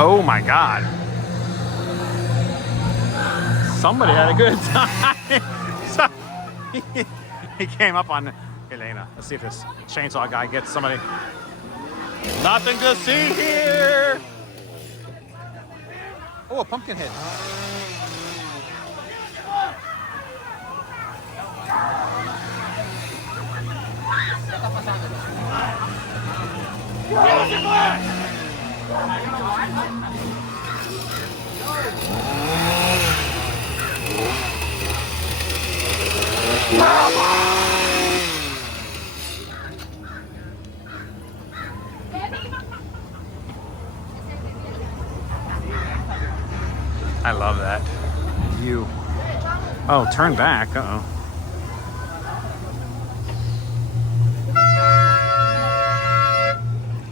Oh my God. Somebody had a good time. He came up on Elena. Let's see if this chainsaw guy gets somebody. Nothing to see here. Oh, a pumpkin hit. I love that view. Oh, turn back. Uh-oh.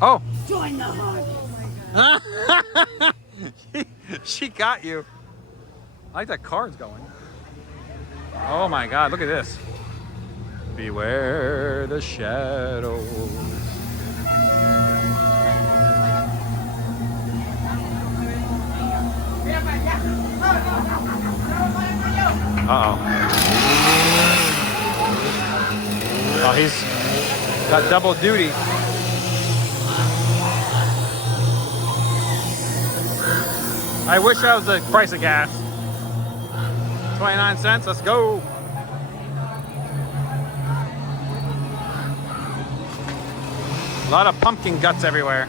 Oh. Join the harvest. She got you. I like that car's going. Oh my God, look at this. Beware the shadows. Uh-oh. Oh, he's got double duty. I wish that was the price of gas. 29 cents, let's go. A lot of pumpkin guts everywhere.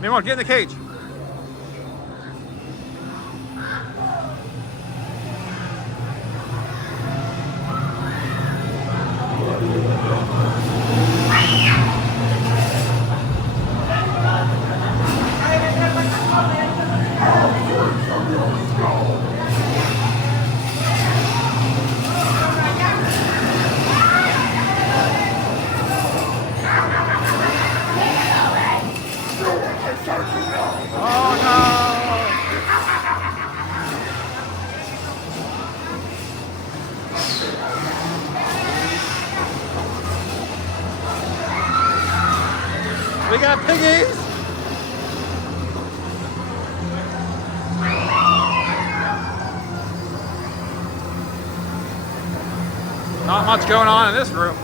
Meanwhile, get in the cage. We got piggies! Not much going on in this room.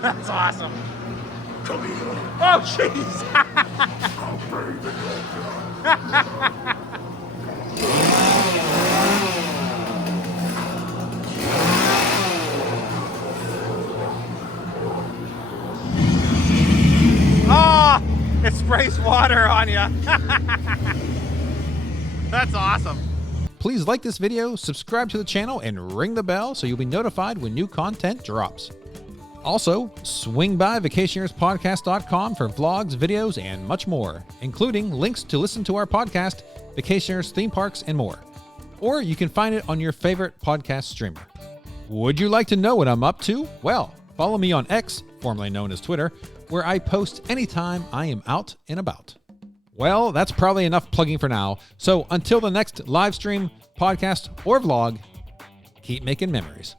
That's awesome. Oh, jeez. Oh, it sprays water on you. That's awesome. Please like this video, subscribe to the channel, and ring the bell so you'll be notified when new content drops. Also, swing by vacationerspodcast.com for vlogs, videos, and much more, including links to listen to our podcast, Vacationers, Theme Parks, and more. Or you can find it on your favorite podcast streamer. Would you like to know what I'm up to? Well, follow me on X, formerly known as Twitter, where I post anytime I am out and about. Well, that's probably enough plugging for now. So until the next live stream, podcast, or vlog, keep making memories.